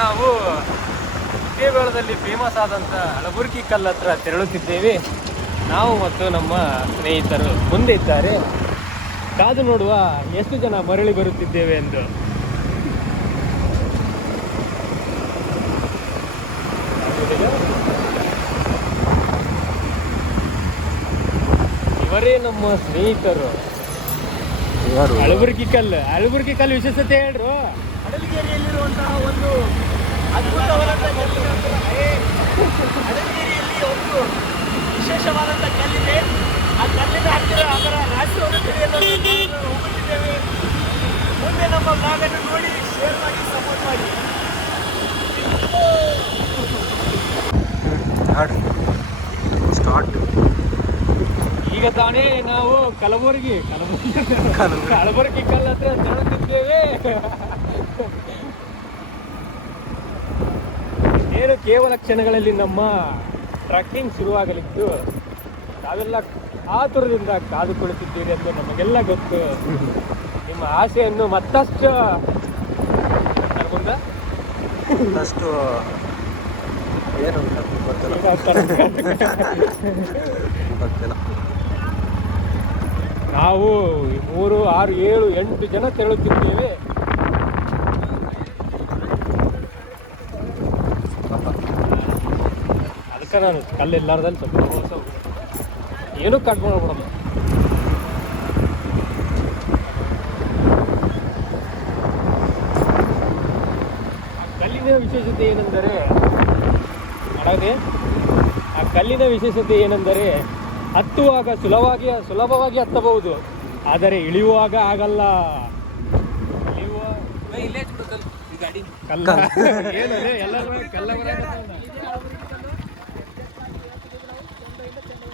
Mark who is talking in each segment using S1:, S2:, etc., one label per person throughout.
S1: ನಾವು ದೇವಳದಲ್ಲಿ ಫೇಮಸ್ ಆದಂಥ ಹಳಬುರ್ಕಿ ಕಲ್ಲು ಹತ್ರ ತೆರಳುತ್ತಿದ್ದೇವೆ. ನಾವು ಮತ್ತು ನಮ್ಮ ಸ್ನೇಹಿತರು ಮುಂದೆ ಇದ್ದಾರೆ. ಕಾದು ನೋಡುವ ಎಷ್ಟು ಜನ ಮರಳಿ ಬರುತ್ತಿದ್ದೇವೆ ಎಂದು. ಇವರೇ ನಮ್ಮ ಸ್ನೇಹಿತರು. ಅಳಬುರ್ಗಿ ಕಲ್ಲು ಅಳಬುರ್ಗಿ ಕಲ್ಲು ವಿಶೇಷತೆ ಹೇಳ್ರು.
S2: ಅಡಲಗೇರಿಯಲ್ಲಿರುವಂತಹ ಒಂದು ಅದ್ಭುತವಾದಂಥ ಕಲ್ಲಿನ ಅಡಲ್ಗೇರಿಯಲ್ಲಿ ಒಂದು ವಿಶೇಷವಾದಂಥ ಕಲ್ಲಿದೆ. ಆ ಕಲ್ಲಿನ ಹತ್ತಿರ ಅದರ ನಾವು ಹೋಗುತ್ತಿದ್ದೇವೆ ಮುಂದೆ ನಮ್ಮ ಬ್ಲಾಗನ್ನು ನೋಡಿ ಶೇರ್ ಮಾಡಿ ಸಪೋರ್ಟ್ ಮಾಡಿ.
S3: ಸ್ಟಾರ್ಟ್
S1: ಈಗ ತಾನೇ ನಾವು ಕಲಬುರಗಿ ಕಲಬುರಗಿ ಕಲಬುರಗಿ ಕಲ್ಲತ್ರ ಹತ್ರ ತೆರಳುತ್ತಿದ್ದೇವೆ. ಏನು ಕೇವಲ ಕ್ಷಣಗಳಲ್ಲಿ ನಮ್ಮ ಟ್ರಕ್ಕಿಂಗ್ ಶುರುವಾಗಲಿದ್ದು ತಾವೆಲ್ಲ ಆತುರದಿಂದ ಕಾದು ಕುಳಿತಿದ್ದೀರಿ ಎಂದು ನಮಗೆಲ್ಲ ಗೊತ್ತು. ನಿಮ್ಮ ಆಸೆಯನ್ನು ಮತ್ತಷ್ಟು ಮತ್ತಷ್ಟು
S3: ಅಷ್ಟು ಏನು ಗೊತ್ತಿಲ್ಲ. ಗೊತ್ತಿಲ್ಲ.
S1: ನಾವು ಮೂರು ಆರು ಏಳು ಎಂಟು ಜನ ತೆರಳುತ್ತಿದ್ದೇವೆ. ಅದಕ್ಕೆ ನಾನು ಕಲ್ಲೆಲ್ಲಾರ್ದಲ್ಲಿ ಸ್ವಲ್ಪ ಮೋಸ ಹೋಗಿದೆ. ಏನೂ ಕಟ್ ಮಾಡ್ಬಿಡಮ್ಮ ಆ ಕಲ್ಲಿನ ವಿಶೇಷತೆ ಏನೆಂದರೆ ಮಾಡದೆ ಆ ಕಲ್ಲಿನ ವಿಶೇಷತೆ ಏನೆಂದರೆ ಹತ್ತುವಾಗ ಸುಲಭವಾಗಿ ಸುಲಭವಾಗಿ ಹತ್ತಬಹುದು ಆದರೆ ಇಳಿಯುವಾಗ ಆಗಲ್ಲ. ಇಳಿಯುವ ಕಲ್ಲ. ಏನದೆ ಎಲ್ಲರೂ ಕಲ್ಲ ಬರಾಕತ್ತಾವ. ಒಂದು group selfie ಹೊಡ್ಕೊತೇನು?
S3: ಸಾಕ್ಬಿಡ್ಲಿ ಇಲ್ಲೇ
S2: ಅಲ್ಲಿಂದ ನೋಡಿದ್ರೆ ಉದ್ದ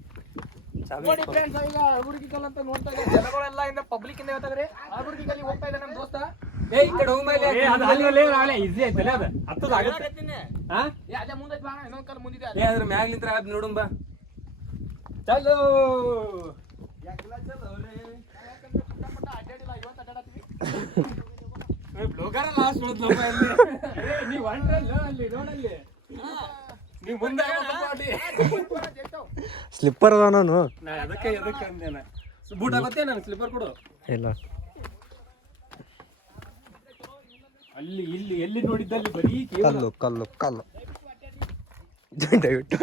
S2: ನೋಡಿ ಫ್ರೆಂಡ್ಸ್ ಈಗ ಅಳಗುರ್ಗಿ ಕಲ್ ಅಂತ ನೋಡ್ತಾ ಇದ್ದಾರೆ ಜನಗಳೆಲ್ಲ ಇಂದ ಪಬ್ಲಿಕ್ ಇಂದ ಹೇಳ್ತಾರೆ ಆ ಕಲ್ಲಿ ಹೋಗ್ತಾ ಇದೆ ನಮ್ಮ ದೋಸ್ತ.
S1: ಏ, ಈ ಕಡೆ ಅದು ಅಲ್ಲೇ ಈಸಿ ಐತಲ್ಲ ಅದು? ಹತ್ತದ ಆಗುತ್ತೆ. ಹಾ
S2: ಏ ಅದೇ ಮುಂದೆ ಬಾ ಇನ್ನೊಂದ್ ಕಲ್ ಮುಂದಿದೆ
S4: ಏ ಅದ್ರ ಮ್ಯಾಗ್ಲಿಂತ್ರ ಅದ್ ಬಾ.
S1: ಚಲೋ.
S2: ಅಡ್ಡಾಡಿಲ್ಲ ಇವತ್ತು ಅಡ್ಡಾಡತ್ತೀವಿ
S1: ಬ್ಲೋಗರ್ ಲಾಸ್ಟ್ ಉಳಿದ್ಲಪ್ಪ ಅಲ್ಲಿ. ಏ, ನೀವ್ ಹೊಂಟ್ರಲ್ಲ ಅಲ್ಲಿ ನೋಡಲ್ಲಿ ನೀವು ಮುಂದೆ.
S3: ಸ್ಲಿಪ್ಪರ್ ಅದ ನಾನು.
S1: ನಾ ಅದಕ್ಕೆ ಎದಕ್ಕೆ ಅಂದೇನ. ಬೂಟ್ ಆಗುತ್ತೆ ನನಗೆ ಸ್ಲಿಪ್ಪರ್ ಕೊಡು.
S3: ಇಲ್ಲ.
S1: ಅಲ್ಲಿ ಇಲ್ಲಿ ಎಲ್ಲಿ ನೋಡಿದ್ದಲ್ಲಿ ಬರೀ
S3: ಕಲ್ಲು ಕಲ್ಲು ಕಲ್ಲು. ದಯವಿಟ್ಟು.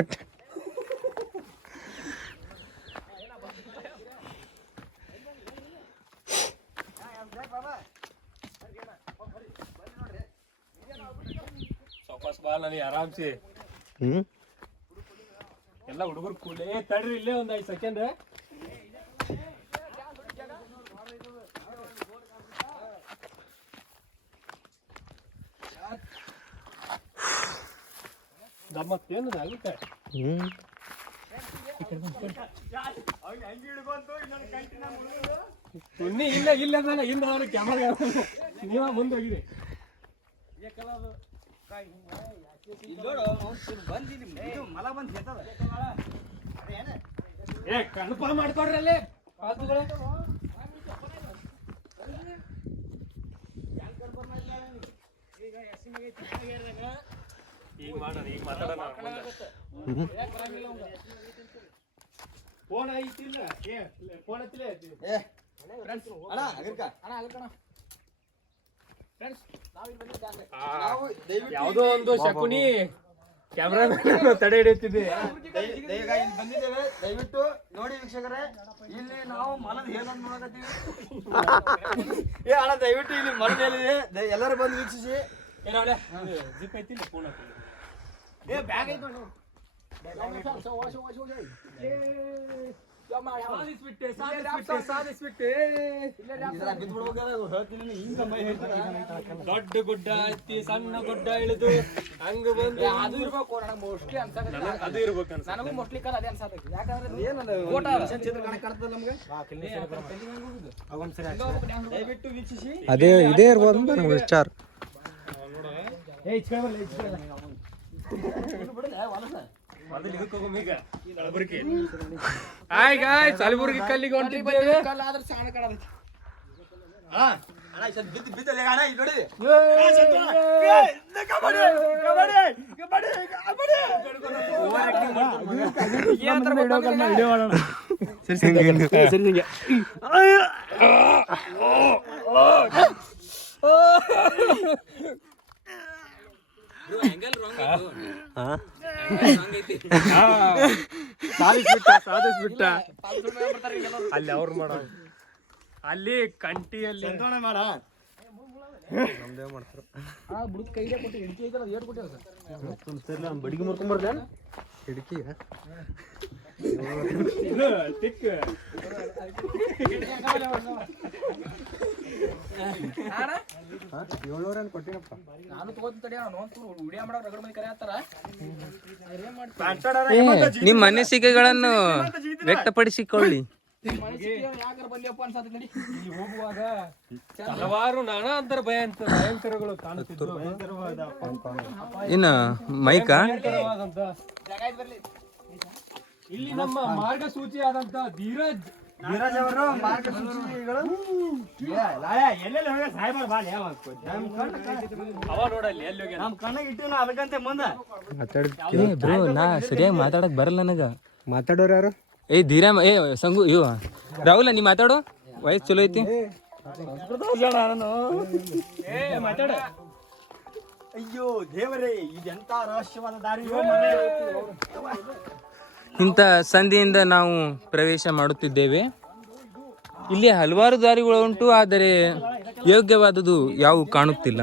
S1: ವಾಪಸ್ ಬಾ ನನಗೆ ಆರಾಮ್ಸಿ.
S3: ಹ್ಮ್?
S1: ಎಲ್ಲ ಹುಡುಗರು ಕೂಲೆ ತಡ್ರಿ ಇಲ್ಲೇ ಒಂದ್ ಐದು ಸೆಕೆಂಡ್ ಗಮ್ಮತ್ತೇನು ಆಗುತ್ತೆ
S3: ಹ್ಮ್?
S1: ಸುನ್ನಿ ಇಲ್ಲ ಇಲ್ಲ ಅಂದಲ್ಲ ಹಿಂದೆ ಅವ್ರು ಕ್ಯಾಮರಾ ನೀವ ಮುಂದೆ ಹೋಗಿರಿ. ಏ ಕನ್ಫರ್ಮ್ ಮಾಡ್ಕೊಡ್ರಿ ಅಲ್ಲಿ. ಪಾಸ್ಗಳೇ. ಈಗ ಮಾಡೋಣ ಈಗ ಮಾತಾಡೋಣ ಫೋನ್ ಐತಿಲ್ಲ. ಏ ಫೋನ್ ಹತ್ತಿಲ್ಲ
S2: ಅಣ್ಣ ಅಗರ್ಕ ಅಣ್ಣ ಅಗರ್ಕಣ
S1: ಯಾವುದೋ ಒಂದು ಶಕುನಿ ಕ್ಯಾಮ್ರಾ ತಡೆ ಹಿಡಿಯುತ್ತಿದೆ
S2: ಈಗ ಇಲ್ಲಿ ಬಂದಿದ್ದೇವೆ ದಯವಿಟ್ಟು ನೋಡಿ ವೀಕ್ಷಕರೇ ಇಲ್ಲಿ ನಾವು ಮಲದ ಹೇಳೋದು ನೋಡಕತ್ತೀವಿ. ಏ ಅಣ್ಣ ದಯವಿಟ್ಟು ಇಲ್ಲಿ ಮಲದ ಹೇಳಿದೆ ಎಲ್ಲರೂ ಬಂದು ವೀಕ್ಷಿಸಿ.
S1: ಏನಾಳೆ ಜಿಪ್ ಐತಿ ಫೋನ್ ಹಾಕಿ.
S2: ಏ ಬ್ಯಾಗ್ ಐತೆ ನೋಡಿ
S1: ದೊಡ್ಡ ಗುಡ್ಡ ಹತ್ತಿ ಸಣ್ಣ ಗುಡ್ಡ ಇಳಿದು ಹಂಗ ಬಂದು
S2: ಅದು ಇರ್ಬೇಕು ನನಗೆ ಮೋಸ್ಟ್ಲಿ
S1: ಅದು ಇರ್ಬೇಕು ಅನ್ಸ
S2: ನನಗೂ ಮೋಸ್ಟ್ಲಿ ಕಲ್ ಅದೇ ಅನ್ಸತ್ತೆ ಯಾಕಂದ್ರೆ ಓಟ ದಯವಿಟ್ಟು ವೀಕ್ಷಿಸಿ.
S3: ಅದೇ ಇದೇ ಇರ್ಬೋದು ಅಂತ ನನಗೆ ವಿಚಾರ.
S1: ಕಲಬುರ್ಗಿ ಹಾಯ್ ಗಾಯ್ ಕಲಬುರ್ಗಿ ಕಲ್ಲಿಗೆ ಹೊಂಟಿದ್ದೇವೆ
S2: ಕಲ್ ಆದ್ರೆ ಸಾಣ
S1: ಸಾಧಿಸ್ಬಿಟ್ಟ ಅಲ್ಲಿ ಅವ್ರು ಮಾಡ ಅಲ್ಲಿ ಕಂಟಿಯಲ್ಲಿ
S3: ನಮ್ದೇ ಆ
S2: ಬುಡಕ್ ಕೈಗೆ ಕೊಟ್ಟು ಹಿಡಿಕೆ ಐತಲ್ಲ ಏಟ್ ಕೊಟ್ಟಿರ ಸರ್.
S3: ಬಡಿಗೆ ಹಿಡ್ಕಿ. ಏಳ್ನೂರ ಕೊಟ್ಟಿನಪ್ಪ.
S2: ನಾನು ತಗೋತೀನಿ ತಡಿ ನಾನು ಒಂದು ವಿಡಿಯೋ ಮಾಡೋ ರಗಡ ಮಂದಿ ಕರೆ ಹತ್ತಾರ ಏನ್ ಮಾಡ್ತೀನಿ
S4: ನಿಮ್ಮ ಅನಿಸಿಕೆಗಳನ್ನು ವ್ಯಕ್ತಪಡಿಸಿಕೊಳ್ಳಿ.
S1: ಹೋಗುವಾಗ ಹಲವಾರು ನಾನಾ ಅಂತರ ಭಯಂಕರ ಭಯಂಕರಗಳು ಕಾಣುತ್ತಿದ್ದು
S4: ಇನ್ನು ಮೈಕ?
S1: ಇಲ್ಲಿ ನಮ್ಮ ಮಾರ್ಗಸೂಚಿಯಾದಂತ ಧೀರಜ್. ಅವ ನೋಡಲ್ಲಿ ಎಲ್ಲಿ ಹೋಗ್ಯಾನ
S4: ಏ ಬ್ರೋ ನಾ ಸರಿಯಾಗಿ ಮಾತಾಡಕ್ ಬರಲ್ಲ ನನಗ.
S3: ಮಾತಾಡೋರು ಯಾರು?
S4: ಏ ಧೀರಾ ಏ ಸಂಗು ಇವ ರಾಹುಲ ನೀ ಮಾತಾಡು. ವಯಸ್ಸು ಚಲೋ ಐತಿ.
S1: ಏ ಮಾತಾಡ.
S2: ಅಯ್ಯೋ ದೇವರೇ ಇದೆಂತ ರಹಸ್ಯವಾದ ದಾರಿ
S4: ಇಂಥ ಸಂಧಿಯಿಂದ ನಾವು ಪ್ರವೇಶ ಮಾಡುತ್ತಿದ್ದೇವೆ. ಇಲ್ಲಿ ಹಲವಾರು ದಾರಿಗಳು ಉಂಟು ಆದರೆ ಯೋಗ್ಯವಾದುದು ಯಾವು ಕಾಣುತ್ತಿಲ್ಲ.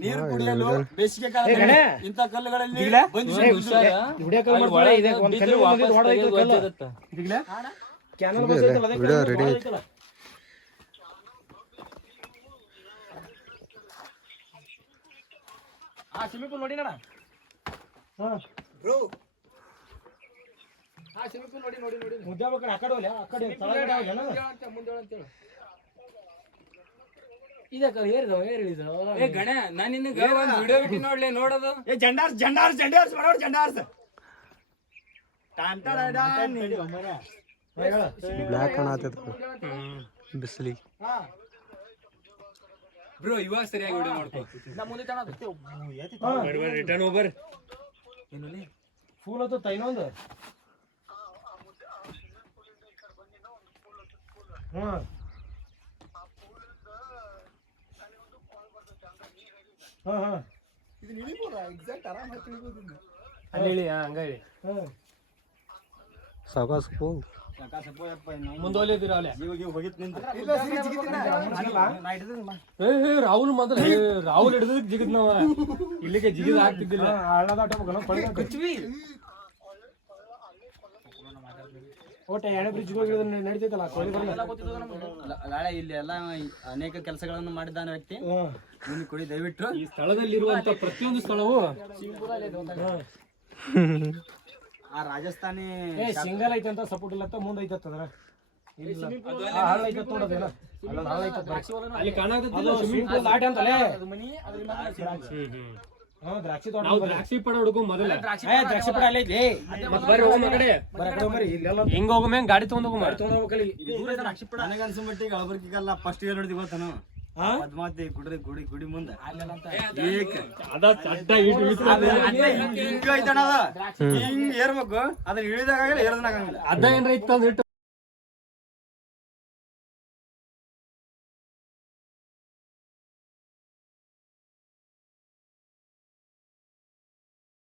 S2: ನೀರು ಕುಡಿಯಲು ಬೇಸಿಗೆ ಕಾಲ ಇಂಥ ಕಲ್ಲುಗಳಲ್ಲಿ ನೋಡಿ ನೋಡ. ನೋಡಿ ನೋಡಿ ನೋಡಿ.
S1: ಮುದ್ದೆ ಆ ಕಡೆ ಹೋಗ್ಲಿ, ಆ ಕಡೆ
S2: ಮುಂದೆ ಅಂತ ಹೇಳು. ಇದೇ ಕಲ್ ಏರಿದ ಏರಿದ
S4: ಏ ಗಣ ನಾನು ನಿನಗೆ ಒಂದು ವಿಡಿಯೋ ಬಿಟ್ಟು ನೋಡ್ಲಿ ನೋಡೋದು
S2: ಏ ಜಂಡಾರ್ಸ್ ಜಂಡಾರ್ಸ್ ಜಂಡಾರ್ಸ್ ಮಾಡೋರು ಜಂಡಾರ್ಸ್
S3: ಬ್ಲ್ಯಾಕ್ ಕಾಣತೈತಿ ಬಿಸಿಲಿ
S4: ಬ್ರೋ ಇವಾಗ ಸರಿಯಾಗಿ ವಿಡಿಯೋ ಮಾಡ್ಕೋ
S1: ರಿಟರ್ನ್ ಓವರ್ ಫೂಲ್ ಅದು ಇನ್ನೊಂದು ಹ್ಮ್ ಹಾ ಹಾ. ಅಲ್ಲಿ ಇಳಿ ಹಾ ಹಂಗ ಇಳಿ
S3: ಸಾವಕಾಶ ಪೋ.
S1: ಮುಂದೋಲಿದ್ದೀರ ಅಲ್ಲೇ ಏ ಏ, ರಾಹುಲ್ ಮೊದಲ ಏ, ರಾಹುಲ್ ಹಿಡಿದಕ್ಕೆ ಜಿಗಿದ್ ನಾವ ಇಲ್ಲಿಗೆ ಜಿಗಿದ ಆಗ್ತಿದ್ದಿಲ್ಲ ಎಣ್ಣೆ ಬ್ರಿಡ್ಜ್ ಹೋಗಿ ನಡೀತೈತಲ್ಲ? ಕೊಳಿ
S2: ಇಲ್ಲಿ ಎಲ್ಲ ಅನೇಕ ಕೆಲಸಗಳನ್ನು ಮಾಡಿದ್ದಾನೆ ವ್ಯಕ್ತಿ. ಮುಂದೆ ಕೊಡಿ ದಯವಿಟ್ಟು.
S1: ಈ ಸ್ಥಳದಲ್ಲಿರುವಂತ ಪ್ರತಿಯೊಂದು ಸ್ಥಳವು
S2: ಆ ರಾಜಸ್ಥಾನಿ
S1: ಏ ಸಿಂಗಲ್ ಐತೆ ಅಂತ ಸಪೋರ್ಟ್ ಇಲ್ಲ ಅಂತ ಮುಂದೆ ಐತೆ ಅದ್ರ ಇಲ್ಲ. ಆ, ಐತೆ ನೋಡೋದೇನ. ಅಲ್ಲಿ. ಪೂಲ್ ದಾಟಿ ಅಂತಲೇ. ದ್ರಾಕ್ಷಿ ತೋಟ ನಾವು ದ್ರಾಕ್ಷಿ ಪಡ ಹುಡುಗು ಮೊದಲ. ಏ ದ್ರಾಕ್ಷಿ ಪಡ ಅಲ್ಲೇ ಐತಿ ಮತ್ ಬರ್ರಿ ಕಡೆ ಇಲ್ಲೆಲ್ಲ ಹೆಂಗ್ ಹೋಗಮ್ಮ ಗಾಡಿ ತಗೊಂಡ್ ಹೋಗೋ ತಗೊಂಡ್ ಹೋಗ್ಬೇಕಲ್ಲಿ.
S2: ನನಗನ್ಸೋ ಮಟ್ಟಿಗೆ ಅಳಬರ್ಕಿಗಲ್ಲ ಫಸ್ಟ್ ಇಯರ್ ನೋಡಿದ್ವಿ ಗೊತ್ತಾನು ಪದ್ಮಾವತಿ ಗುಡಿ ಗುಡಿ ಗುಡಿ ಮುಂದೆ.
S1: ಅದ ಚಡ್ಡ
S2: ಹಿಂಗ ಅದ. ಹಿಂಗ್ ಏರ್ಬೇಕು. ಅದನ್ನ ಇಳಿದಾಗ ಏರ್ದನಾಗಂಗಿಲ್ಲ
S1: ಅದ ಏನ್ರ ಇತ್ತು ಅಂದ್ರೆ ಇಟ್ಟು